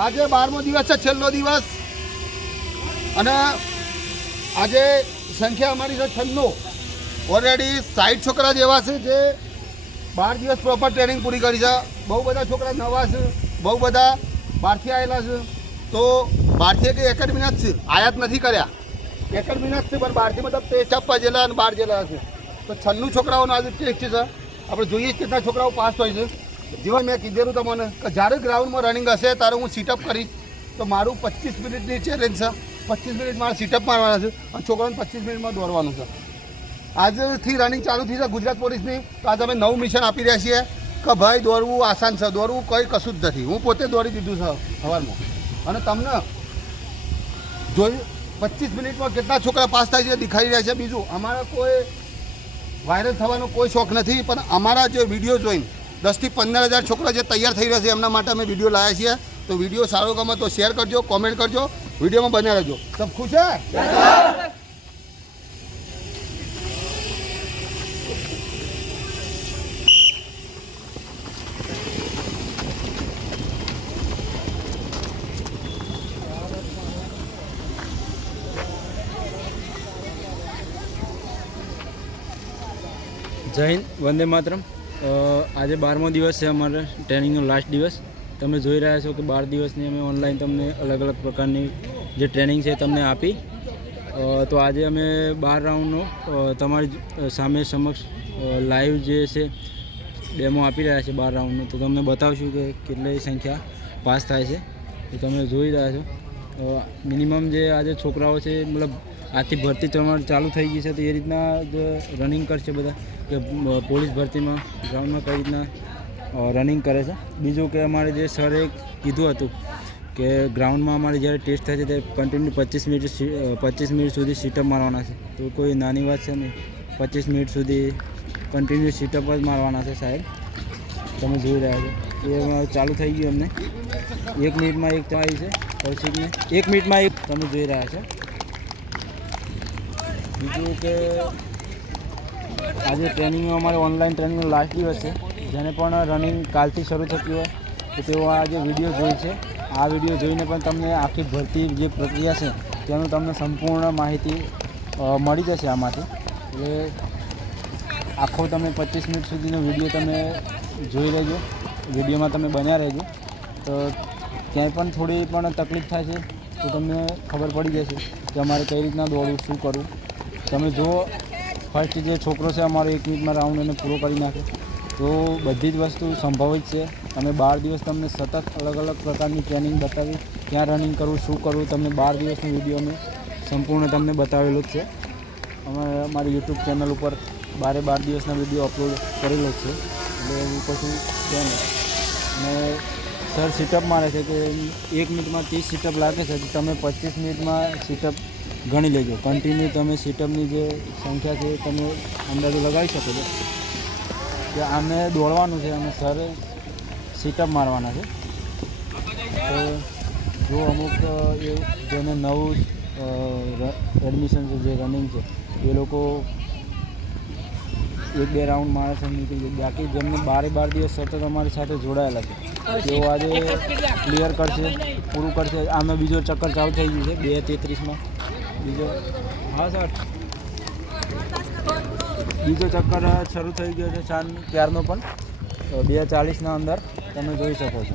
આજે 12મો દિવસ છે, છેલ્લો દિવસ, અને આજે સંખ્યા અમારી છે 96. ઓલરેડી 60 છોકરા જેવા છે જે 12 દિવસ પ્રોપર ટ્રેનિંગ પૂરી કરી છે. બહુ બધા છોકરા નવા છે, બહુ બધા બહારથી આવેલા છે. તો બહારથી કંઈ એકેડમીના જ છે, આયાત નથી કર્યા, એકેડમીના જ છે, પણ બહારથી મતલબ ટેસ્ટ આપવા જેલા અને 12 જેલા છે. તો 96 છોકરાઓનો આજે ટેસ્ટ છે. આપણે જોઈએ કેટલા છોકરાઓ પાસ હોય છે. જેવા મેં કીધેલું તમને કે જ્યારે ગ્રાઉન્ડમાં રનિંગ હશે ત્યારે હું સીટઅપ કરીશ. તો મારું 25 મિનિટની ચેલેન્જ છે. 25 મિનિટ મારે સીટઅપ મારવાના છે અને છોકરાઓને 25 મિનિટમાં દોડવાનું છે. આજથી રનિંગ ચાલુ થઈ છે ગુજરાત પોલીસની. તો આજે અમે નવું મિશન આપી રહ્યા છીએ કે ભાઈ દોડવું આસાન છે, દોડવું કંઈ કશું જ નથી. હું પોતે દોડી દીધું છે સવારમાં, અને તમને જોઈ 25 મિનિટમાં કેટલા છોકરા પાસ થાય છે દેખાડી રહ્યા છે. બીજું, અમારા કોઈ વાયરલ થવાનો કોઈ શોખ નથી, પણ અમારા જે વિડીયો જોઈને 10 થી 15 હજાર છોકરા જે તૈયાર થઈ રહ્યા છે એમના માટે અમે વિડીયો લાવ્યા છીએ. તો વિડીયો સારો ગમે તો શેર કરજો, કોમેન્ટ કરજો, વિડીયોમાં બન્યા રહેજો. સબ ખુશ છે? જય હિન્દ, વંદે માતરમ. આજે 12મો દિવસ છે અમારા ટ્રેનિંગનો લાસ્ટ દિવસ. તમે જોઈ રહ્યા છો કે 12 દિવસની અમે ઓનલાઈન તમને અલગ અલગ પ્રકારની જે ટ્રેનિંગ છે તમને આપી. તો આજે અમે 12 રાઉન્ડનો તમારી સામે સમક્ષ લાઈવ જે છે ડેમો આપી રહ્યા છે 12 રાઉન્ડનો. તો તમને બતાવશું કે કેટલી સંખ્યા પાસ થાય છે. તો તમે જોઈ રહ્યા છો મિનિમમ જે આજે છોકરાઓ છે, મતલબ આજથી ભરતી તમારે ચાલુ થઈ ગઈ છે, તો એ રીતના જ રનિંગ કરશે બધા, કે પોલીસ ભરતીમાં ગ્રાઉન્ડમાં કઈ રીતના રનિંગ કરે છે. બીજું કે અમારે જે સરે કીધું હતું કે ગ્રાઉન્ડમાં અમારે જ્યારે ટેસ્ટ થાય છે તે કન્ટિન્યુ 25 મિનિટ સુધી સીટઅપ મારવાના છે. તો કોઈ નાની વાત છે નહીં, 25 મિનિટ સુધી કન્ટિન્યુ સીટઅપ જ મારવાના છે સાહેબ. તમે જોઈ રહ્યા છો એ ચાલુ થઈ ગયું અમને. 1 મિનિટમાં એક આવી છે કૌશિકને, 1 મિનિટમાં એક તમે જોઈ રહ્યા છો. બીજું કે આજે ટ્રેનિંગનો અમારે ઓનલાઈન ટ્રેનિંગનો લાસ્ટ દિવસ છે. જેને પણ રનિંગ કાલથી શરૂ થતી હોય તો તેઓ આજે વિડીયો જોઈ છે. આ વિડીયો જોઈને પણ તમને આખી ભરતી જે પ્રક્રિયા છે તેનું તમને સંપૂર્ણ માહિતી મળી જશે આમાંથી. એટલે આખો તમે 25 મિનિટ સુધીનો વિડીયો તમે જોઈ લેજો, વિડીયોમાં તમે બન્યા રહેજો. તો ક્યાંય પણ થોડી પણ તકલીફ થાય છે તો તમને ખબર પડી જશે કે અમારે કઈ રીતના દોડવું, શું કરવું. તમે જુઓ, ફર્સ્ટ જે છોકરો છે અમારો 1 મિનિટમાં રાઉન્ડ એને પૂરો કરી નાખે. તો બધી જ વસ્તુ સંભવિત છે. અમે 12 દિવસ તમને સતત અલગ અલગ પ્રકારની ટ્રેનિંગ બતાવી, ક્યાં રનિંગ કરવું, શું કરવું, તમને 12 દિવસનો વિડીયો અમે સંપૂર્ણ તમને બતાવેલો જ છે. અમે અમારી યુટ્યુબ ચેનલ ઉપર 12 દિવસના વિડીયો અપલોડ કરેલો જ છે. એટલે એવું કશું છે નહીં. અને સર સીટઅપ મારે છે કે 1 મિનિટમાં 30 સીટઅપ લાગે છે. તમે 25 મિનિટમાં સીટઅપ ગણી લેજો. કન્ટિન્યુ તમે સીટઅપની જે સંખ્યા છે તમે અંદાજો લગાવી શકો છો કે આમે દોડવાનું છે અને સર સીટઅપ મારવાના છે. તો જો અમુક જેને નવું એડમિશન છે, જે રનિંગ છે, એ લોકો 1-2 રાઉન્ડ મારે છે નીકળી જાય. બાકી જેમને 12 દિવસ સતત અમારી સાથે જોડાયેલા છે તેઓ આજે ક્લિયર કરશે, પૂરું કરશે. આમે બીજો ચક્કર ચાલુ થઈ ગયું છે 2:33માં. બીજો બીજો ચક્કર શરૂ થઈ ગયો છે ત્યારનો પણ 2:40ના અંદર તમે જોઈ શકો છો.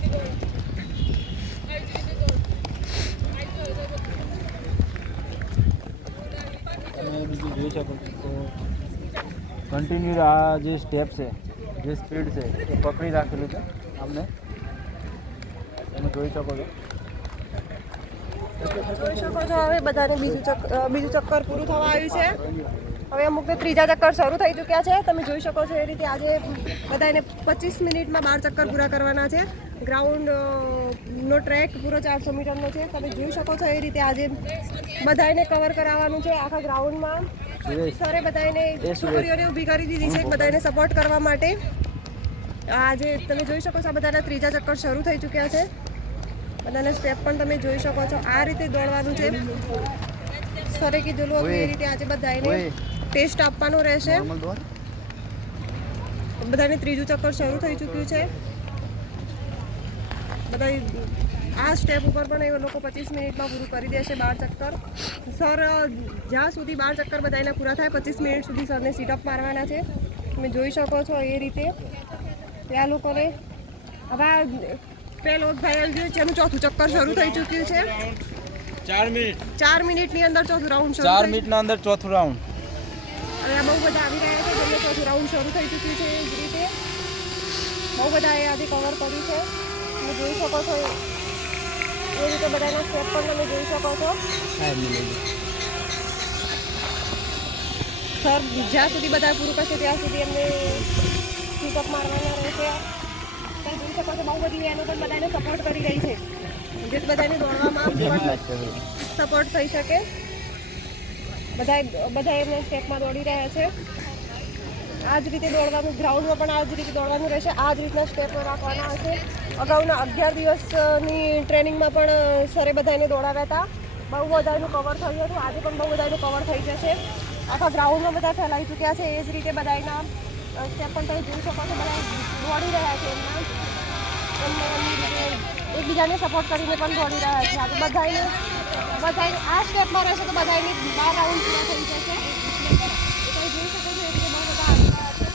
તમે બીજું જોઈ શકો છો તો કન્ટિન્યુ આ જે સ્ટેપ છે, જે સ્પીડ છે એ પકડી રાખેલું છે અમને. તમે જોઈ શકો છો. હવે બધાને બીજું ચક્કર પૂરું થવા આવ્યું છે. હવે અમુકને ત્રીજા ચક્કર શરૂ થઈ ચૂક્યા છે. તમે જોઈ શકો છો એ રીતે આજે બધાને 25 મિનિટમાં 12 ચક્કર પૂરા કરવાના છે. ગ્રાઉન્ડનો ટ્રેક પૂરો 400 મીટરનો છે. તમે જોઈ શકો છો એ રીતે આજે બધાને કવર કરાવવાનું છે આખા ગ્રાઉન્ડમાં. સરે બધાને છોકરીઓને ઊભી કરી દીધી છે બધાને સપોર્ટ કરવા માટે. આજે તમે જોઈ શકો છો આ બધાના ત્રીજા ચક્કર શરૂ થઈ ચૂક્યા છે. બધાના સ્ટેપ પણ તમે જોઈ શકો છો. આ રીતે દોડવાનું છે. સરે કીધેલું હતું એ રીતે આજે બધાને ટેસ્ટ આપવાનું રહેશે. બધાને ત્રીજું ચક્કર શરૂ થઈ ચૂક્યું છે. બધા આ સ્ટેપ ઉપર પણ એ લોકો 25 મિનિટમાં પૂરું કરી દેશે 12 ચક્કર. સર જ્યાં સુધી 12 ચક્કર બધાને પૂરા થાય 25 મિનિટ સુધી સરને સીટઅપ મારવાના છે. તમે જોઈ શકો છો એ રીતે ત્યાં લોકોને. હવે પેલો ભાઈ આવી ગયો છે, એનું ચોથું ચક્કર શરૂ થઈ ચૂક્યું છે. 4 મિનિટની અંદર ચોથું રાઉન્ડ શરૂ 4 મિનિટના અંદર ચોથું રાઉન્ડ. હવે બહુ બધા આવી રહ્યા છે, જેમને ચોથું રાઉન્ડ શરૂ થઈ ચૂક્યું છે. એ જ રીતે બહુ બધા એ આજે કવર કર્યું છે. તમે જોઈ શકો છો એ રીતે બધાના સ્ટેપ પણ તમે જોઈ શકો છો. સર જ્યાં સુધી બધા પૂરું કરશે ત્યાં સુધી એમને સીટઅપ મારવાના રહેશે. તમે જોઈ શકો છો બહુ બધી એનો પણ બધાને સપોર્ટ કરી રહી છે, જે બધાને દોડવામાં સપોર્ટ થઈ શકે. બધા એમને સ્ટેપમાં દોડી રહ્યા છે. આ જ રીતે દોડવાનું, ગ્રાઉન્ડમાં પણ આ જ રીતે દોડવાનું રહેશે. આ જ રીતના સ્ટેપ રાખવાના હશે. અગાઉના 11 દિવસની ટ્રેનિંગમાં પણ સરે બધાને દોડાવ્યા હતા. બહુ બધાનું કવર થયું હતું. આજે પણ બહુ બધાનું કવર થઈ જશે. આખા ગ્રાઉન્ડમાં બધા ફેલાઈ ચૂક્યા છે. એ જ રીતે બધાના સ્ટેપ પણ તમે જોઈ શકો છો. બધા દોડી રહ્યા છે એમને એકબીજાને સપોર્ટ કરીને પણ દોડી રહ્યા છે. આજે બધાને આ સ્ટેપમાં રહેશે તો બધાને 12 રાઉન્ડ પૂરા થઈ જશે. તમે જોઈ શકો છો એ રીતે બહુ બધા આવી રહ્યા છે.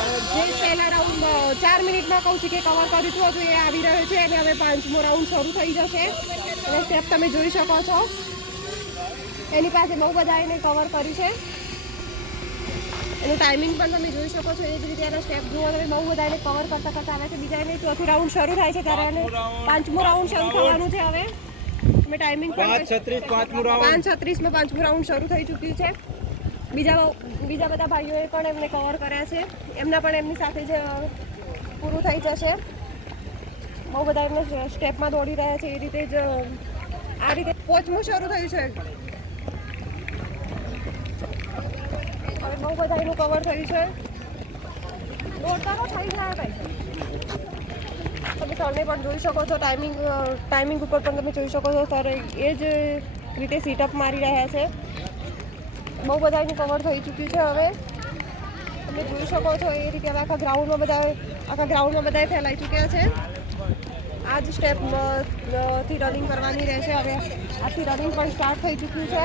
હવે જે પહેલા રાઉન્ડ 4 મિનિટમાં કૌશિકે કવર કર્યું હતું એ આવી રહ્યો છે અને હવે 5મો રાઉન્ડ શરૂ થઈ જશે. અને સ્ટેપ તમે જોઈ શકો છો એની પાસે બહુ બધા એને કવર કર્યું છે. એનું ટાઈમિંગ પણ તમે જોઈ શકો છો. એ જ રીતે એના સ્ટેપ જુઓ તમે. બહુ બધા એને કવર કરતા આવે છે. બીજા એને ચોથું રાઉન્ડ શરૂ થાય છે ત્યારે એને 5મો રાઉન્ડ શરૂ થવાનું છે. હવે તમે ટાઈમિંગ પણ 5:36 માં 5મું રાઉન્ડ શરૂ થઈ ચૂક્યું છે. બીજા બધા ભાઈઓએ પણ એમને કવર કર્યા છે. એમના પણ એમની સાથે જ પૂરું થઈ જશે. બહુ બધા એમને સ્ટેપમાં દોડી રહ્યા છે. એ રીતે જ આ રીતે 5મું શરૂ થયું છે. હવે બહુ બધા એનું કવર થયું છે. દોડતા તો થઈ જાય ભાઈ. તમે સરને પણ જોઈ શકો છો. ટાઈમિંગ ઉપર પણ તમે જોઈ શકો છો. સર એ જ રીતે સીટઅપ મારી રહ્યા છે. બહુ બધા એનું કવર થઈ ચૂક્યું છે. હવે તમે જોઈ શકો છો એ રીતે. હવે આખા ગ્રાઉન્ડમાં બધા ફેલાઈ ચૂક્યા છે. આ જ સ્ટેપથી રનિંગ કરવાની રહેશે. હવે આથી રનિંગ પણ સ્ટાર્ટ થઈ ચૂક્યું છે.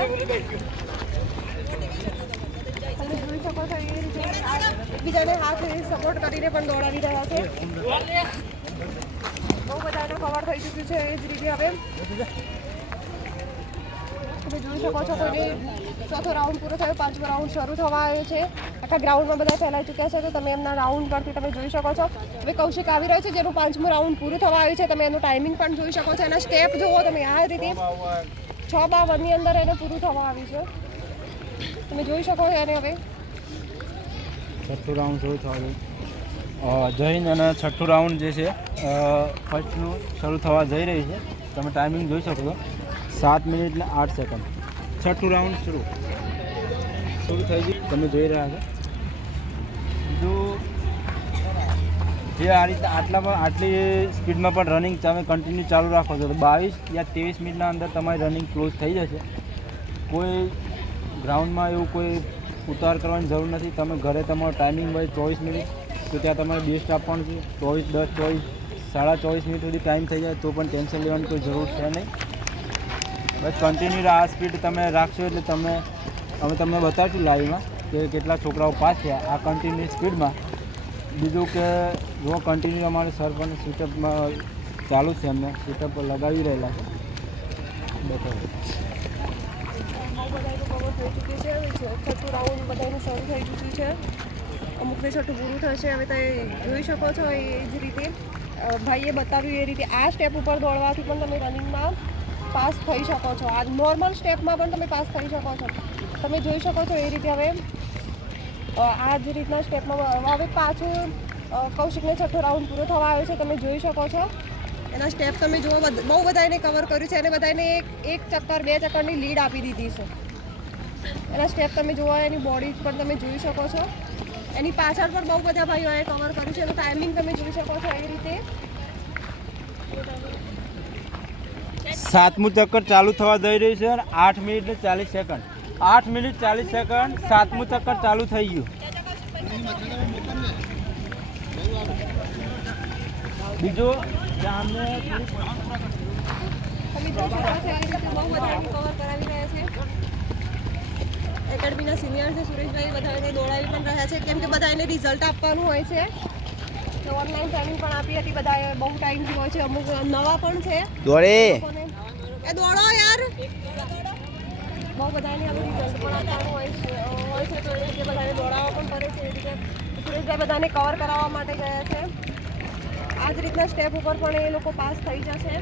તમે જોઈ શકો છો એ રીતે એકબીજાને હાથ સપોર્ટ કરીને પણ દોડાવી રહ્યા છે. બહુ બધાનો કવર થઈ ચૂક્યું છે. એ જ રીતે હવે તમે જોઈ શકો છો કોઈને ચોથો રાઉન્ડ પૂરો થયો, 5મો રાઉન્ડ શરૂ થવા આવ્યો છે. આખા ગ્રાઉન્ડમાં બધા ફેલાઈ ચૂક્યા છે. તો તમે એમના રાઉન્ડ પરથી તમે જોઈ શકો છો. હવે કૌશિક આવી રહ્યો છે જેનું 5મું રાઉન્ડ પૂરું થવા આવ્યું છે. તમે એનું ટાઈમિંગ પણ જોઈ શકો છો. એના સ્ટેપ જુઓ તમે. આ રીતે 6:52ની અંદર એને પૂરું થવા આવ્યું છે. તમે જોઈ શકો છો એને. હવે છઠ્ઠું રાઉન્ડ શરૂ થવાનું જઈને અને છઠ્ઠું રાઉન્ડ જે છે ફર્સ્ટનું શરૂ થવા જઈ રહી છે. તમે ટાઈમિંગ જોઈ શકો છો 7 મિનિટ ને 8 સેકન્ડ. છઠ્ઠું રાઉન્ડ શરૂ થઈ ગયું. તમે જોઈ રહ્યા છો. બીજું જે આ રીતે આટલી સ્પીડમાં પણ રનિંગ તમે કન્ટિન્યુ ચાલુ રાખો છો તો 22 યા 23 મિનિટના અંદર તમારી રનિંગ ક્લોઝ થઈ જશે. કોઈ ગ્રાઉન્ડમાં એવું કોઈ ઉતાર કરવાની જરૂર નથી. તમે ઘરે તમારો ટાઈમિંગ હોય 24 મિનિટ તો ત્યાં તમારે બેસ્ટ આપવાનું છે. 24, 10, 24, 24.5 મિનિટ સુધી ટાઈમ થઈ જાય તો પણ ટેન્શન લેવાની કોઈ જરૂર છે નહીં. બસ કન્ટિન્યુ આ સ્પીડ તમે રાખશો એટલે અમે તમને બતાવીશું લાઈવમાં કે કેટલા છોકરાઓ પાસ થયા આ કન્ટિન્યુ સ્પીડમાં. બીજું કે જો કન્ટિન્યુ અમારે સર પણ સીટઅપમાં ચાલુ છે. એમને સીટઅપ લગાવી રહેલા છે. બતાવો. થઈ ચૂક્યું છે. છઠ્ઠું રાઉન્ડ બધાનું શરૂ થઈ ચૂક્યું છે. અમુકને છઠ્ઠું પૂરું થશે. હવે તમે જોઈ શકો છો એ જ રીતે ભાઈએ બતાવ્યું એ રીતે આ સ્ટેપ ઉપર દોડવાથી પણ તમે રનિંગમાં પાસ થઈ શકો છો. આ નોર્મલ સ્ટેપમાં પણ તમે પાસ થઈ શકો છો. તમે જોઈ શકો છો એ રીતે. હવે આ જ રીતના સ્ટેપમાં હવે પાછું કૌશિકને છઠ્ઠો રાઉન્ડ પૂરો થવા આવ્યો છે. તમે જોઈ શકો છો એના સ્ટેપ તમે જુઓ. બહુ બધા એને કવર કર્યું છે અને બધાને 1 ચક્કર 2 ચક્કરની લીડ આપી દીધી છે. એના સ્ટેપ તમે જુઓ. એની બોડી પણ તમે જોઈ શકો છો. એની પાછળ પણ બહુ બધા ભાઈઓએ કવર કર્યું છે. એનું ટાઈમિંગ તમે જોઈ શકો છો એ રીતે. 7મું ચક્કર ચાલુ થવા જઈ રહ્યું છે. 8 મિનિટ ને 40 સેકન્ડ. 8 minute 40 second. 7મું ચક્કર ચાલુ થઈ ગયું. બીજું જ્યાં અમને તમે જોઈ શકો છો એ રીતે બહુ બધાને કવર કરાવી રહ્યા છે. એકેડમીના સિનિયર છે સુરેશભાઈ, બધાને દોડાવી પણ રહ્યા છે કેમ કે બધાને રિઝલ્ટ આપવાનું હોય છે. તો ઓનલાઈન ટ્રેનિંગ પણ આપી હતી, બધાએ બહુ ટાઈમથી હોય છે, અમુક નવા પણ છે. દોડે એ દોડો યાર, બહુ બધાને હવે રિઝલ્ટ પણ આપવાનું હોય છે તો એ રીતે બધાને દોડાવવા પણ પડે છે. એ રીતે સુરેશભાઈ બધાને કવર કરાવવા માટે ગયા છે. આ જ રીતના સ્ટેપ ઉપર પણ એ લોકો પાસ થઈ જશે.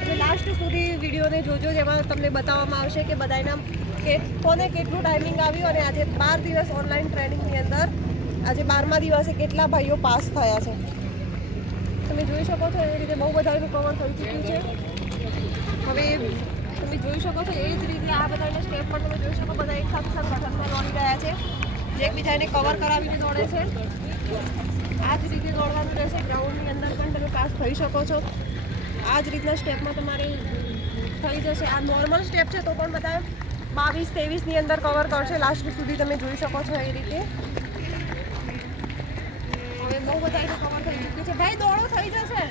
એટલે લાસ્ટ સુધી વિડીયોને જોજો, જેમાં તમને બતાવવામાં આવશે કે બધાના કોને કેટલું ટાઈમિંગ આવ્યું અને આજે 12 દિવસ ઓનલાઈન ટ્રેનિંગની અંદર આજે 12મા દિવસે કેટલા ભાઈઓ પાસ થયા છે. તમે જોઈ શકો છો એ રીતે બહુ બધાનું કવર થઈ ચૂક્યું છે. હવે તમે જોઈ શકો છો એ જ રીતે આ બધાના સ્ટેપ પણ તમે જોઈ શકો, બધા એક સાથે સંગઠનમાં દોડી રહ્યા છે, જે એકબીજાને કવર કરાવીને દોડે છે. આ જ રીતે દોડવાનું રહેશે. ગ્રાઉન્ડની અંદર પણ તમે પાસ થઈ શકો છો. આ જ રીતના સ્ટેપમાં તમારે થઈ જશે. આ નોર્મલ સ્ટેપ છે તો પણ બધા 22-23ની અંદર કવર કરશે. લાસ્ટ સુધી તમે જોઈ શકો છો એ રીતે. હવે બહુ બધા એનું કવર થઈ ચૂક્યું છે. ભાઈ દોડો થઈ જશે.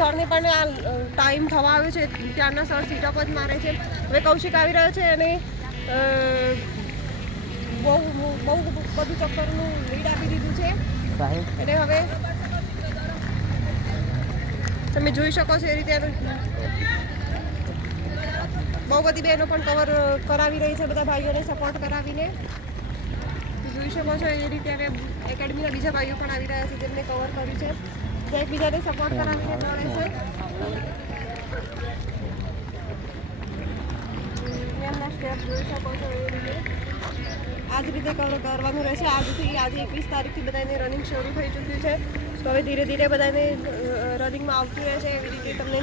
સરને પણ આ ટાઈમ થવા આવ્યો છે, ત્યારના સર સીટઅપ જ મારે છે. હવે કૌશિક આવી રહ્યો છે અને બહુ બધું ચક્કરનું લીડ આપી દીધું છે. એટલે હવે તમે જોઈ શકો છો એ રીતે બહુ બધી બહેનો પણ કવર કરાવી રહી છે, બધા ભાઈઓને સપોર્ટ કરાવીને. જોઈ શકો છો એ રીતે હવે એકેડમીના બીજા ભાઈઓ પણ આવી રહ્યા છે જેમને કવર કર્યું છે, જે એકબીજાને સપોર્ટ કરાવીને દોડે છે. એમના સ્ટેપ જોઈ શકો છો એ રીતે આ જ રીતે કરવાનું રહેશે. આજે 21 તારીખથી બધાને રનિંગ શરૂ થઈ ચૂક્યું છે. તો હવે ધીરે ધીરે બધાને રનિંગમાં આવતું રહેશે. એવી રીતે તમને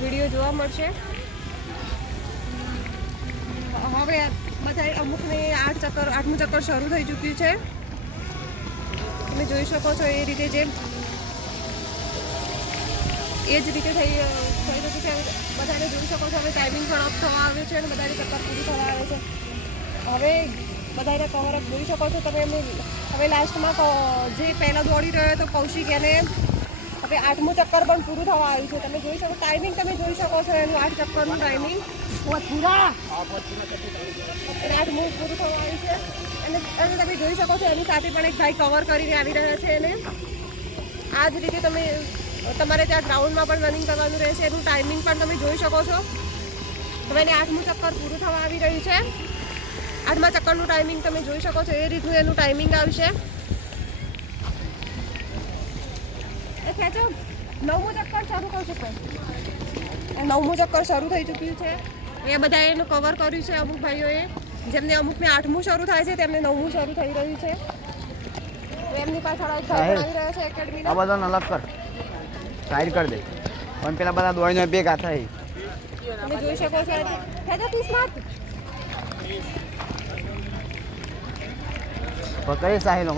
વિડીયો જોવા મળશે. હવે બધા અમુકને 8મું ચક્કર શરૂ થઈ ચૂક્યું છે. તમે જોઈ શકો છો એ રીતે જે એ જ રીતે થઈ રહ્યું છે. બધાને જોઈ શકો છો હવે ટાઈમિંગ પણ અપ થવા આવ્યું છે અને બધાને ચક્કર પૂરી થવા આવે છે. હવે બધાને કવર અપ જોઈ શકો છો તમે. હવે લાસ્ટમાં જે પહેલાં દોડી રહ્યો હતો કૌશિક, એને હવે 8મું ચક્કર પણ પૂરું થવા આવ્યું છે. તમે જોઈ શકો ટાઈમિંગ, તમે જોઈ શકો છો એનું 8 ચક્કરનું ટાઈમિંગ પૂરા 8મું પૂરું થવા આવ્યું છે. અને તમે જોઈ શકો છો એની સાથે પણ એક ભાઈ કવર કરીને આવી રહ્યા છે. એને આ જ રીતે તમે તમારે ત્યાં ગ્રાઉન્ડમાં પણ રનિંગ કરવાનું રહેશે. એનું ટાઈમિંગ પણ તમે જોઈ શકો છો. હવે એને 8મું ચક્કર પૂરું થવા આવી રહ્યું છે. 8મા ચક્કરનું ટાઈમિંગ તમે જોઈ શકો છો એ રીતનું એનું ટાઈમિંગ આવશે. એ ખેંચો 9મું ચક્કર શરૂ કરી શકો. 9મું ચક્કર શરૂ થઈ ચૂક્યું છે. એ બધાએ એનું કવર કર્યું છે. અમુક ભાઈઓએ, જેમને અમુકને 8મું શરૂ થાય છે તેમને 9મું શરૂ થઈ રહ્યું છે. એમની પાછળ આવી રહ્યા છે એકેડમીના. આ બધાને અલગ કર, સાઈડ કરી દે, પણ પેલા બધા દોડીને ભેગા થાય. તમે જોઈ શકો છો ખેંચો 30 માર્ક. પકડી સાહેબ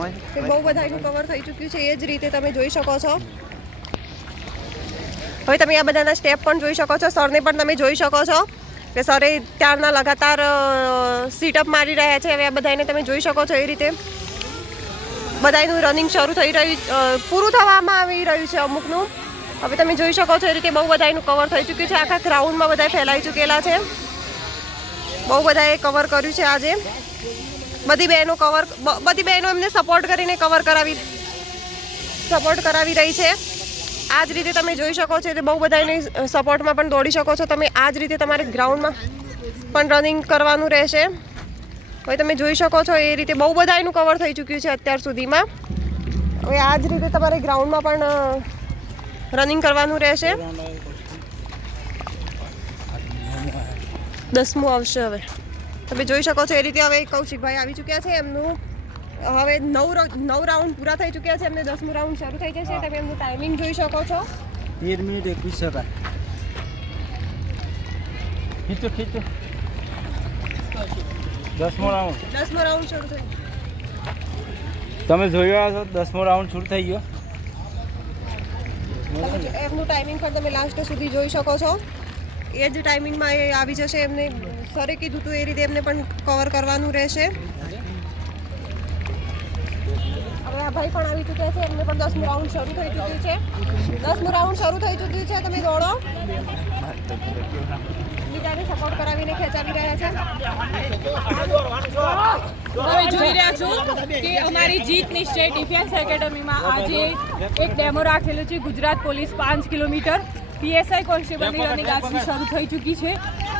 બહુ બધા એનું કવર થઈ ચૂક્યું છે. એ જ રીતે તમે જોઈ શકો છો. હવે તમે આ બધાના સ્ટેપ પણ જોઈ શકો છો. સરને પણ તમે જોઈ શકો છો કે સરે ત્યારના લગાતાર સીટઅપ મારી રહ્યા છે. હવે આ બધાને તમે જોઈ શકો છો એ રીતે બધાનું રનિંગ શરૂ થઈ રહ્યું, પૂરું થવામાં આવી રહ્યું છે અમુકનું. હવે તમે જોઈ શકો છો એ રીતે બહુ બધા એનું કવર થઈ ચૂક્યું છે. આખા ગ્રાઉન્ડમાં બધા ફેલાઈ ચૂકેલા છે. બહુ બધાએ કવર કર્યું છે આજે. બધી બહેનો એમને સપોર્ટ કરીને સપોર્ટ કરાવી રહી છે. આ જ રીતે તમે જોઈ શકો છો. બહુ બધા એની સપોર્ટમાં પણ દોડી શકો છો તમે. આ જ રીતે તમારે ગ્રાઉન્ડમાં પણ રનિંગ કરવાનું રહેશે. હવે તમે જોઈ શકો છો એ રીતે બહુ બધા એનું કવર થઈ ચૂક્યું છે અત્યાર સુધીમાં. હવે આ જ રીતે તમારે ગ્રાઉન્ડમાં પણ રનિંગ કરવાનું રહેશે. 10મું આવશે. હવે તમે જોઈ શકો છો એ રીતે હવે કૌશિકભાઈ આવી ચૂક્યા છે. એમનું હવે 9 રાઉન્ડ પૂરા થઈ ચૂક્યા છે. એમને 10મું રાઉન્ડ શરૂ થઈ જશે. તમે એમનું ટાઈમિંગ જોઈ શકો છો 13 મિનિટ 21 સેકન્ડ. ખીચો 10મો રાઉન્ડ શરૂ થઈ. તમે જોઈ રહ્યા છો 10મો રાઉન્ડ શરૂ થઈ ગયો. એમનું ટાઈમિંગ પણ તમે લાસ્ટ સુધી જોઈ શકો છો. એ જ ટાઈમિંગમાં એ આવી જશે. એમને સરે કીધું હતું એ રીતે એમને પણ કવર કરવાનું રહેશે. હવે આ ભાઈ પણ આવી ચૂક્યા છે, એમને પણ 10મું રાઉન્ડ શરૂ થઈ ચૂક્યું છે. 10મું રાઉન્ડ શરૂ થઈ ચૂક્યું છે. તમે દોડો. બીજાને સપોર્ટ કરાવીને ખેંચાવી રહ્યા છે. તમે જોઈ રહ્યા છો કે અમારી જીત નિશ્ચય ડિફેન્સ એકેડમીમાં આજે એક ડેમો રાખેલો છે. ગુજરાત પોલીસ 5 કિલોમીટર પીએસઆઈ કોન્સ્ટેબલની રનિંગ આજથી શરૂ થઈ ચૂકી છે.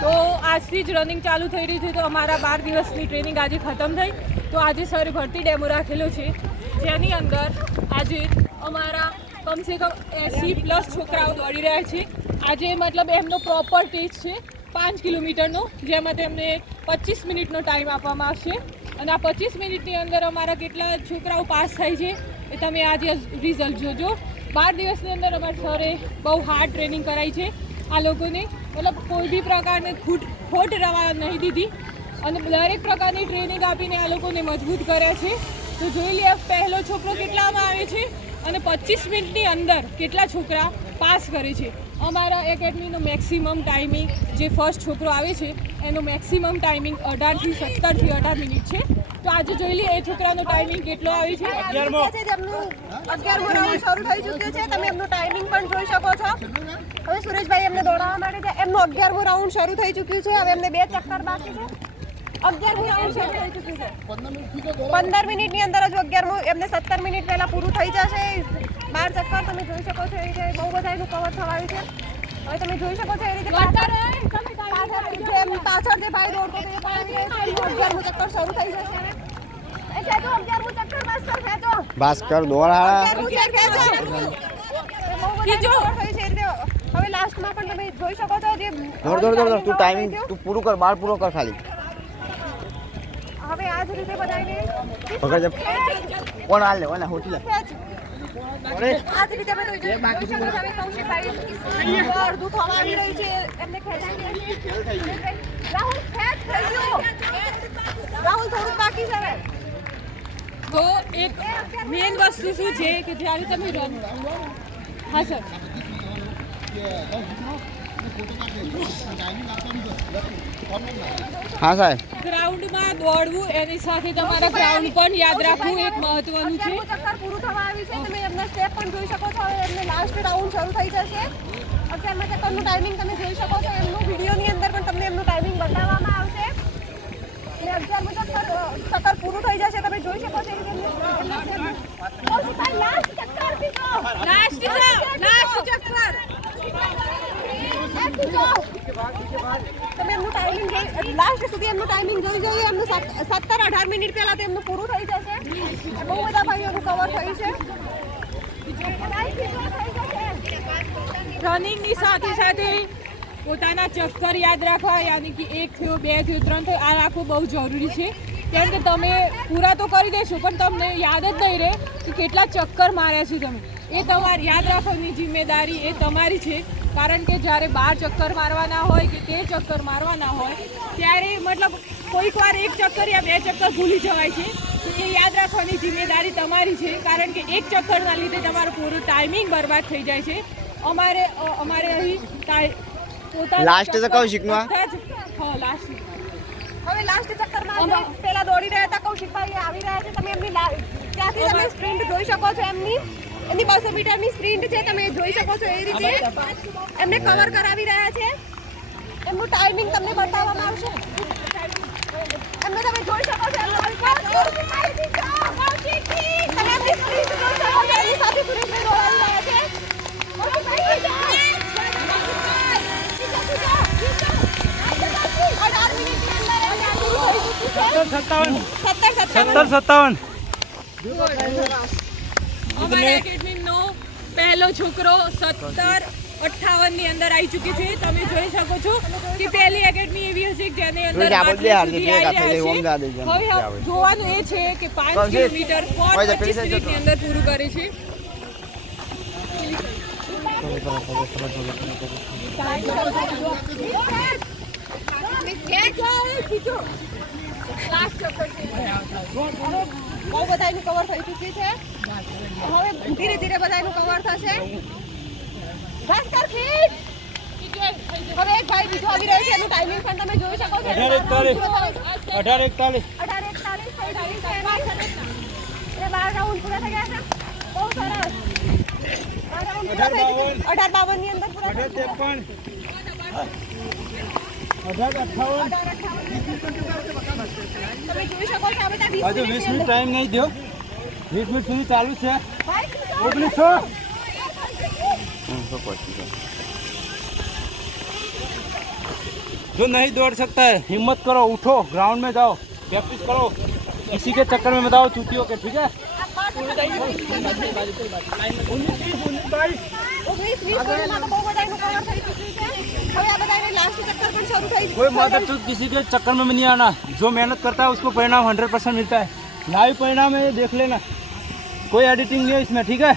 તો આજથી જ રનિંગ ચાલુ થઈ રહી છે. તો અમારા 12 દિવસની ટ્રેનિંગ આજે ખતમ થઈ. તો આજે સરે ભરતી ડેમો રાખેલો છે, જેની અંદર આજે અમારા કમસે કમ 80+ છોકરાઓ દોડી રહ્યા છે. આજે મતલબ એમનો પ્રોપર ટેસ્ટ છે 5 કિલોમીટરનો, જેમાં તેમને 25 મિનિટનો ટાઈમ આપવામાં આવશે. અને આ 25 મિનિટની અંદર અમારા કેટલા છોકરાઓ પાસ થાય છે એ તમે આજે રિઝલ્ટ જોજો. 12 દિવસની અંદર અમારા સરે બહુ હાર્ડ ટ્રેનિંગ કરાઈ છે. આ લોકોને મતલબ કોઈ બી પ્રકારની ખોટ રવા નહીં દીધી અને દરેક પ્રકારની ટ્રેનિંગ આપીને આ લોકોને મજબૂત કર્યા છે. તો જોઈ લે પહેલો છોકરો કેટલામાં આવે છે અને 25 મિનિટની અંદર કેટલા છોકરા પાસ કરે છે. અમારા એકેડમીનો મેક્સિમમ ટાઈમિંગ જે ફર્સ્ટ છોકરો આવે છે એનો મેક્સિમમ ટાઈમિંગ 17 થી 18 મિનિટ છે. તો આજે જોઈ લઈએ એ છોકરાનો ટાઈમિંગ કેટલો આવે છે. 11મું રાઉન્ડ શરૂ થઈ ચૂક્યું છે. તમે એમનું ટાઈમિંગ પણ જોઈ શકો છો. હવે સુરેશભાઈ એમને દોડાવવા માટે છે. એમનું 11મું રાઉન્ડ શરૂ થઈ ચૂક્યું છે. હવે એમને 2 ચક્કર બાકી છે. 11મું રાઉન્ડ શરૂ થઈ ચૂક્યું છે. 15 મિનિટની અંદર હજુ 11મું એમને 17 મિનિટ પહેલા પૂરું થઈ જશે. 12 ચક્કર તમે જોઈ શકો છો. એ રીતે બહુ બધા એનું કવર થવાયું છે. હવે તમે જોઈ શકો છો એ રીતે પાછળ જે ભાઈ દોડતો હતો એ પણ આવી રહ્યો છે. 11મું ચક્કર શરૂ થઈ જશે. એ ખેંચો 11મું ચક્કર માસ્ટર ખેંચો. ભાસ્કર દોડા 11મું ચક્કર ખેંચો. હવે લાસ્ટમાં પણ તમે જોઈ શકો છો જે દોડ તું ટાઈમિંગ તું પૂરું કર, 12 પૂરો કર ખાલી. હવે આ જ રીતે બધાને પકડ કોણ હાલ લે ઓલા હોટી લે. આ જ રીતે તમે જોઈ શકો છો. હવે કૌશિકભાઈ અડધું થવા આવી રહ્યું છે. એમને ખેંચાવી રાહુલ ખેંચ થઈ ગયો. રાહુલ થોડું બાકી છે. હવે તો એક મેઇન વસ્તુ શું છે કે જ્યારે તમે રન હા સર હા સાહેબ. ગ્રાઉન્ડમાં દોડવું એની સાથે તમારા ગ્રાઉન્ડ પણ યાદ રાખવું એક મહત્વનું છે. 11મું ચક્કર પૂરું થવા આવ્યું છે. તમે એમના સ્ટેપ પણ જોઈ શકો છો. હવે એમને લાસ્ટ રાઉન્ડ શરૂ થઈ જશે. 11મા ચક્કરનું ટાઈમિંગ તમે જોઈ શકો છો. એમનું વિડીયોની અંદર પણ તમને એમનું ટાઈમિંગ બતાવવામાં આવશે. અને 11મું ચક્કર પૂરું થઈ જશે. તમે જોઈ શકો છો. લાસ્ટ ચક્કર પીજો. લાસ્ટ ચક્કર તમે એમનું ટાઈમિંગ જોઈ લાસ્ટ સુધી એમનું ટાઈમિંગ જોઈ જોઈએ. એમનું 17-18 મિનિટ પહેલા તેમનું પૂરું થઈ જશે. બહુ બધા ભાઈઓનું કવર થયું છે. રનિંગની સાથે સાથે પોતાના ચક્કર યાદ રાખવા, યાની કે 1 થયો 2 થયો 3 થયો આ રાખવું બહુ જરૂરી છે. કેમ કે તમે પૂરા તો કરી દેશો પણ તમને યાદ જ નહીં રહે કે કેટલા ચક્કર માર્યા છે તમે. એ તમારે યાદ રાખવાની જિમ્મેદારી એ તમારી છે. કારણ કે જ્યારે 12 ચક્કર મારવાના હોય કે 13 ચક્કર મારવાના હોય ત્યારે મતલબ કોઈક વાર 1 ચક્કર યા 2 ચક્કર ભૂલી જવાય છે. તો એ યાદ રાખવાની જિમ્મેદારી તમારી છે. કારણ કે 1 ચક્કરના લીધે તમારું પૂરું ટાઈમિંગ બરબાદ થઈ જાય છે. અમારે અહીં લાસ્ટ તો કૌશિકનું હા લાસ્ટ હવે લાસ્ટ ચક્કરમાં પહેલા દોડી રહ્યા હતા કૌશિકભાઈ આવી રહ્યા છે. તમે એમની ત્યાંથી તમે સ્પ્રિન્ટ જોઈ શકો છો. એમની 200 મીટરની સ્પ્રિન્ટ છે. તમે જોઈ શકો છો એ રીતે એમને કવર કરાવી રહ્યા છે. એમનું ટાઈમિંગ તમને બતાવવામાં આવશે. એમને તમે જોઈ શકો છો. તમે એમની સ્પ્રિન્ટ જોઈ શકો છો. એની સાથે સુરેશભાઈ દોડાવી રહ્યા છે. 18 મિનિટની અંદર એમને પૂરું થઈ ચૂક્યું છે. 17-57 અમારા એકેડમીનો પહેલો છોકરો 17:58 ની અંદર આવી ચૂકી છે. તમે જોઈ શકો છો કે પહેલી એકેડમી એવી હશે કે જેની અંદર હવે જોવાનું એ છે કે 5 કિલોમીટર 25 મિનિટની અંદર પૂરું કરે છે. બહુ બધાનું કવર થઈ ચૂક્યું છે. હવે ધીરે ધીરે બધાનું કવર થશે. ભાસ્કર ફીટ હવે એક ભાઈ બીજો આવી રહ્યો છે. એનું ટાઈમિંગ પણ તમે જોઈ શકો છો. 18-41 18-41 થઈ રહ્યું છે. હવે 12 રાઉન્ડ પૂરા થઈ ગયા છે. બહુ સરસ. 18-52 ની અંદર પૂરા થઈ ગયા. 18-53 તમે જોઈ શકો છો આ બધા 20 હજુ 20 મિનિટ મિનિટ ટાઈમ નહીં થયો, 20 મિનિટ સુધી ચાલુ છે. ભાઈ 1900 जो नहीं दौड़ सकता है हिम्मत करो, उठो, ग्राउंड में जाओ, प्रैक्टिस करो, इसी के चक्कर में बताओ चूतियों के, ठीक है? 19-20 कोई माधव किसी के चक्कर में नहीं आना, जो मेहनत करता है उसको परिणाम 100% मिलता है. लाइव परिणाम है, ये देख लेना, कोई एडिटिंग नहीं है इसमें, ठीक है?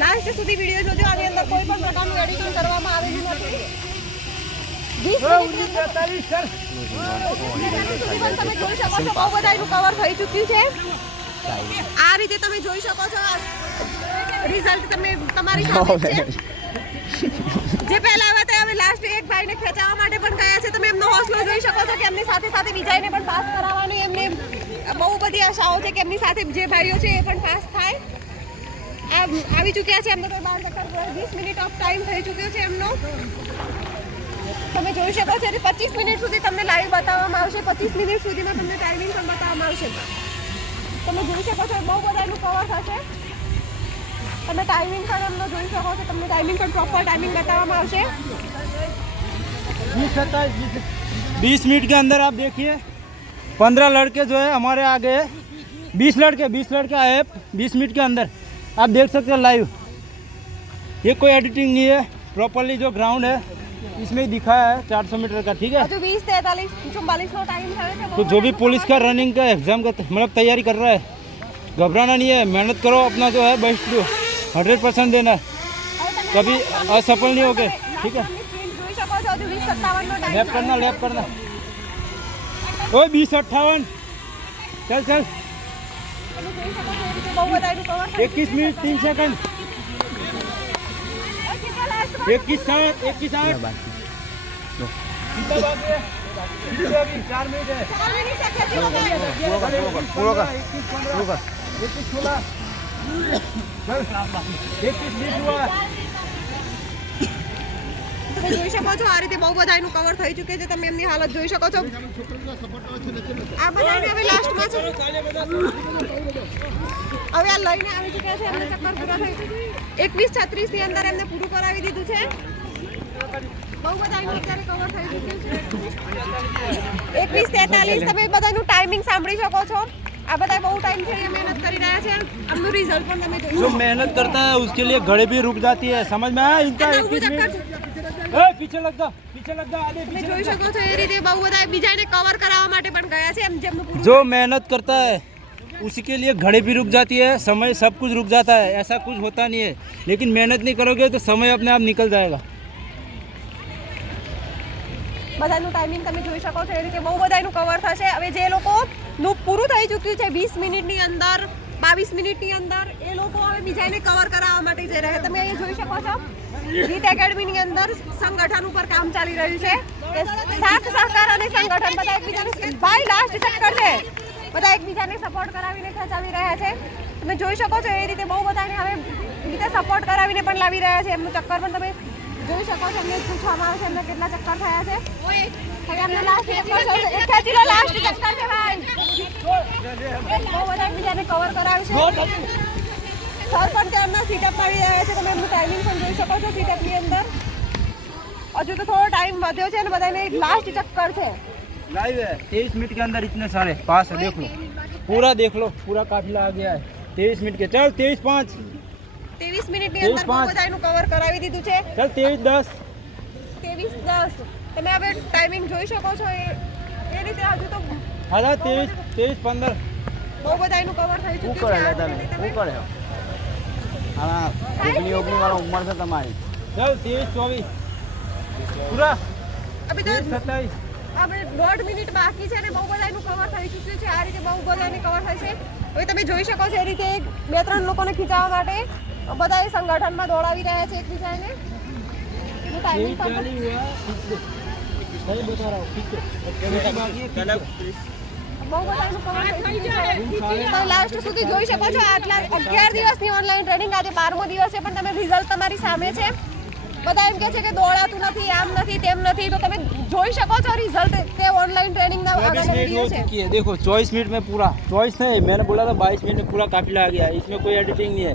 લાસ્ટ સુધી વિડિયો જોજો. આની અંદર કોઈ પણ પ્રકારનું એડિટિંગ કરવામાં આવેલું નથી. 20 મિનિટ તમે જોઈ શકો છો બહુ બધા એનું કવર થઈ ચૂક્યું છે. આ રીતે તમે જોઈ શકો છો રિઝલ્ટ તમે તમારી સામે છે. જે પહેલા આવ્યા હતા હવે લાસ્ટ એક ભાઈને ખેંચાવવા માટે પણ ગયા છે. તમે એમનો હોસલો જોઈ શકો છો કે એમની સાથે સાથે બીજાને પણ પાસ કરાવવાની એમને બહુ બધી આશાઓ છે કે એમની સાથે જે ભાઈઓ છે એ પણ પાસ થાય. આવી ચૂક્યા છે એમનો 12 ચક્કર 20 મિનિટ ઓફ ટાઈમ થઈ ચૂક્યો છે એમનો. તમે જોઈ શકો છો 25 મિનિટ સુધી તમને લાઈવ બતાવવામાં આવશે. 25 મિનિટ સુધીમાં તમને ટાઈમિંગ પણ બતાવવામાં આવશે. તમે જોઈ શકો છો બહુ બધા એનું કવર થશે. તમે ટાઈમિંગ પણ એમનો જોઈ શકો છો. તમને ટાઈમિંગ પણ પ્રોપર ટાઈમિંગ બતાવવામાં આવશે. 20 मिनट के अंदर आप देखिए 15 लड़के जो है हमारे आ गए, 20 लड़के आए 20 मिनट के अंदर. आप देख सकते हैं लाइव, ये कोई एडिटिंग नहीं है, प्रॉपरली जो ग्राउंड है इसमें ही दिखाया है 400 मीटर का, ठीक है? હજુ 20 43 44 નો ટાઈમ થયો છે. तो जो भी पुलिस का रनिंग का एग्जाम का मतलब तैयारी कर रहा है, घबराना नहीं है, मेहनत करो, अपना जो है बेस्ट दो, 100% देना है, कभी असफल नहीं होगे, ठीक है? જોઈ શકો છો હજુ 20 57 નો ટાઈમ लैप करना ओए 20-58 चल તમે જોઈ શકો છો એ રીતે બહુ બધા એનું કવર થશે. 21 मिनट 3 सेकंड 21 8 4 मिनट है. पूरा कर 21 16 चल 21 20 हुआ. તમે જોઈ શકો છો આ રીતે બહુ બધા એનું કવર થઈ ચૂકે છે. તમે એમની હાલત જોઈ શકો છો. આ બધાને હવે લાસ્ટમાં છે હવે આ લઈને આવી ચૂક્યા છે. એમને ચક્કર પૂરા થઈ 21-36 ની અંદર એમને પૂરું કરાવી દીધું છે. બહુ બધા એનું અત્યારે કવર થઈ ચૂક્યું છે. 21-43 તમે બધાનું ટાઈમિંગ સાંભળી શકો છો. આ બધા બહુ ટાઈમથી અહીંયા મહેનત કરી રહ્યા છે. આમનું રિઝલ્ટ પણ તમે જોઈ जो मेहनत करता है उसके लिए घड़ी भी रुक जाती है, समझ में आया? इनका 21 मिनट पीछे लग जा आधे તમે જોઈ શકો છો એ રીતે બહુ બધા બીજાને કવર કરાવવા માટે પણ ગયા છે. એમ જેમનું પૂરું जो मेहनत करता है उसी के लिए घड़ी भी रुक जाती है, समय सब कुछ रुक जाता है, ऐसा कुछ होता नहीं है, लेकिन मेहनत नहीं करोगे तो समय अपने आप निकल जाएगा. બધાનું ટાઈમિંગ તમે જોઈ શકો છો એ રીતે બહુ બધા એનું કવર થશે. હવે જે લોકોનું પૂરું થઈ ચૂક્યું છે 20 મિનિટની અંદર 22 મિનિટની અંદર એ લોકો હવે બીજાને કવર કરાવવા માટે જઈ રહ્યા. તમે અહીંયા જોઈ શકો છો રીત એકેડમીની અંદર સંગઠન ઉપર કામ ચાલી રહ્યું છે કે સાથ સહકાર અને સંગઠન બધા એકબીજાને ભાઈ લાસ્ટ ચક્કર છે બધા એકબીજાને સપોર્ટ કરાવીને ખેંચાવી રહ્યા છે. તમે જોઈ શકો છો એ રીતે બહુ બધાને હવે રીતે સપોર્ટ કરાવીને પણ લાવી રહ્યા છે. એમનું ચક્કર પણ તમે જોઈ શકો છો. એમને પૂછવામાં આવે છે એમને કેટલા ચક્કર થયા છે. હવે એમને લાસ્ટ ચક્કર છે. ખેંચી લો લાસ્ટ ચક્કર છે ભાઈ. બહુ બધા એકબીજાને કવર કરાવે છે. સર પણ તેમના સીટઅપ મારી રહ્યા છે. તમે એમનું ટાઈમિંગ પણ જોઈ શકો છો સીટઅપની અંદર. હજુ તો થોડો ટાઈમ વધ્યો છે અને બધાને લાસ્ટ ચક્કર છે. लाइव है 23 मिनट के अंदर इतने सारे पास है, देख लो पूरा काफिला आ गया है 23 मिनट के. चल 23-5 23 મિનિટની અંદર બહુ બધા એનું કવર કરાવી દીધું છે. चल 23-10 23-10 તમે હવે ટાઈમિંગ જોઈ શકો છો એ રીતે હજુ તો હાલા 23-15 બહુ બધા એનું કવર થઈ ચૂક્યું છે. વાળો ઉંમર છે તમારી. ચલ 23-24 પૂરા અભી તો 27 હવે 1.5 મિનિટ બાકી છે અને બહુ બધા એનું કવર થઈ ચૂક્યું છે. આ રીતે બહુ બધા એની કવર થઈ છે. હવે તમે જોઈ શકો છો એ રીતે 2-3 લોકોને ખીચાવવા માટે બધા એ સંગઠનમાં દોડાવી રહ્યા છે એકબીજાને. એનું ટાઈમિંગ પણ બહુ બધાનું cover થઈ ગયું છે. તમે લાસ્ટ સુધી જોઈ શકો છો. આટલા 11 દિવસની ઓનલાઈન ટ્રેનિંગ, આજે 12મો દિવસ છે, પણ તમે રિઝલ્ટ તમારી સામે છે. બધા એમ કહે છે કે દોડાતું નથી, આમ નથી, તેમ નથી, તો તમે જોઈ શકો છો રિઝલ્ટ તે ઓનલાइन ट्रेनिंग ना 24 मिनट हो चुकी है। देखो 24 मिनट में पूरा 24 नहीं, मैंने बोला था 22 मिनट में पूरा काफिला आ गया है। इसमें कोई एडिटिंग नहीं है।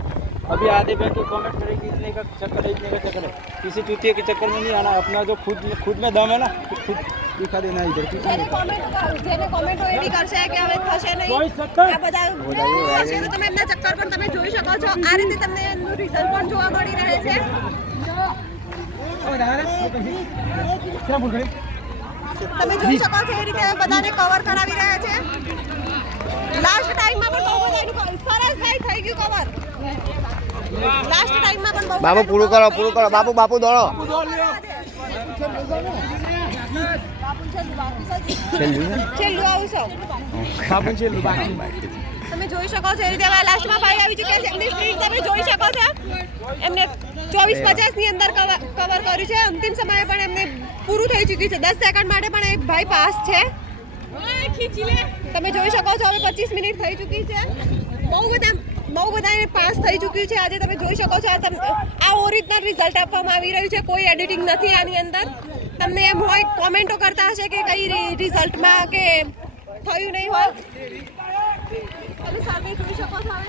अभी आधे घंटे कमेंट करेगी, इतने का चक्कर है, इतने का चक्कर है। किसी चूतिया के चक्कर में नहीं आना। अपना जो खुद में दम है ना, तो खुद दिखा देना इधर। જેને કોમેન્ટ હોય એવી કરશે કે હવે થશે નહીં, આ બધા થશે તો તમે એમના ચક્કર પણ તમે જોઈ શકો છો. આ રીતે તમને એનું રિઝલ્ટ પણ જોવા મળી રહે છે. તમે જોઈ શકો છો એ રીતે બધાને કવર કરાવી રહ્યા છે. લાસ્ટ ટાઈમમાં પણ બહુ બધાનું સરસ ભાઈ થઈ ગયું કવર. લાસ્ટ ટાઈમમાં પણ બહુ બાબુ પૂરું કરો, પૂરું કરો. બાપુ બાપુ દોડો. છેલ્લું આવશો. તમે જોઈ શકો છો એ રીતે હવે લાસ્ટમાં ભાઈ આવી ચૂક્યા છે. એમની સ્પીડ તમે જોઈ શકો છો. એમને 24-50 ની અંદર કવર કર્યું છે. અંતિમ સમયે પણ એમને પૂરું થઈ ચૂક્યું છે. 10 સેકન્ડ માટે પણ એક ભાઈ પાસ છે. તમે જોઈ શકો છો હવે 25 મિનિટ થઈ ચૂકી છે. બહુ બધા પાસ થઈ ચૂક્યું છે. આજે તમે જોઈ શકો છો આ ઓરિજિનલ રિઝલ્ટ આપવામાં આવી રહ્યું છે. કોઈ એડિટિંગ નથી આની અંદર. તમને એમ હોય કોમેન્ટો કરતા હશે કે કઈ રિઝલ્ટમાં કે થયું નહીં હોય. તમે સામે જોઈ શકો છો હવે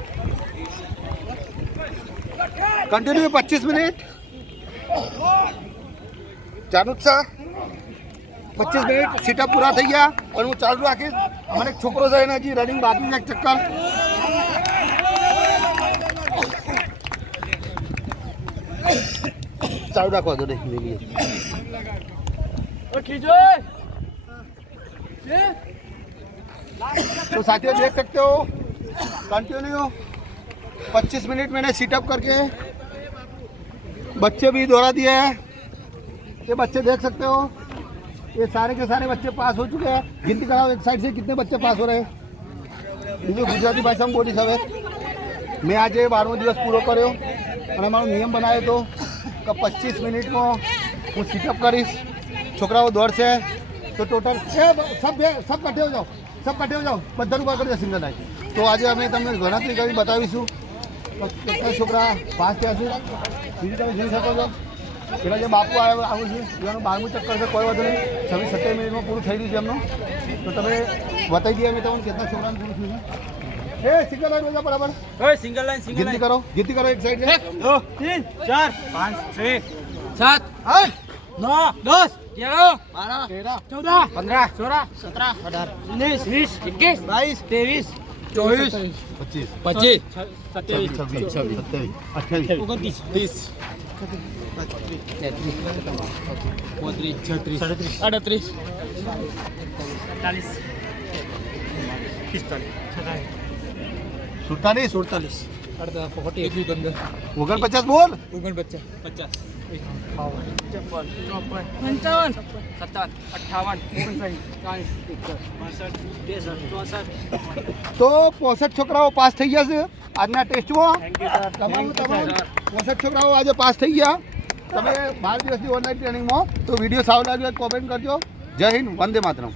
કન્ટિન્યુ 25 મિનિટ ચાલુ જ છે. 25 મિનિટ સીટઅપ પૂરા થઈ ગયા, પણ હું ચાલુ રાખીશ. મને એક છોકરો છે એને હજી રનિંગ બાકી છે, એક ચક્કર. ચાલુ રાખવા દો. तो साथियों देख सकते हो कंटिन्यू 25 मिनट मैंने सीटअप करके बच्चे भी दौड़ा दिए हैं. ये बच्चे देख सकते हो, ये सारे के सारे बच्चे पास हो चुके हैं. गिनती कराओ एक साइड से कितने बच्चे पास हो रहे हैं. બીજું ગુજરાતી ભાષામાં બોલીશ હવે. મેં આજે 12મો દિવસ પૂરો કર્યો અને મારો નિયમ બનાવ્યો હતો કે 25 મિનિટમાં હું સીટઅપ કરીશ. છોકરાઓ દોડશે તો ટોટલ सब कट्ठे हो जाओ, सब कट्ठे हो जाओ. બધાનું ઉભા કરી દે સિંગલ લાઈન. તો આજે અમે તમને ગણતરી કરી બતાવીશું કેટલા છોકરા પાસ થયા છે. બીજું તમે જોઈ શકો છો પેલા જે બાપુ આવું છે એનું 12મું ચક્કર છે. કોઈ વાંધો નહીં, 26-27 મિનિટમાં પૂરું થઈ ગયું છે એમનું. તો તમે બતાવી દઈએ અમે તમને કેટલા છોકરાનું પૂરું થયું છે. સિંગલ લાઈન બધા બરાબર. सिंगल लाइन ગિનતી કરો, ગિનતી કરો એક સાઈડ. 1 2 3 4 5 6 7 8 9 10 11 12 13 14 15 16 17 18 19 20 21 23 24 25 27 28 29 47 49 બોલ. 65 છોકરાઓ પાસ થઈ ગયા છે આજના ટેસ્ટમાં. તમામ 65 છોકરાઓ આજે પાસ થઈ ગયા. તમે 12 દિવસની ઓનલાઈન ટ્રેનિંગમાં. તો વિડીયો સારો લાગ્યો કોમેન્ટ કરજો. જય હિન્દ, વંદે માતરમ.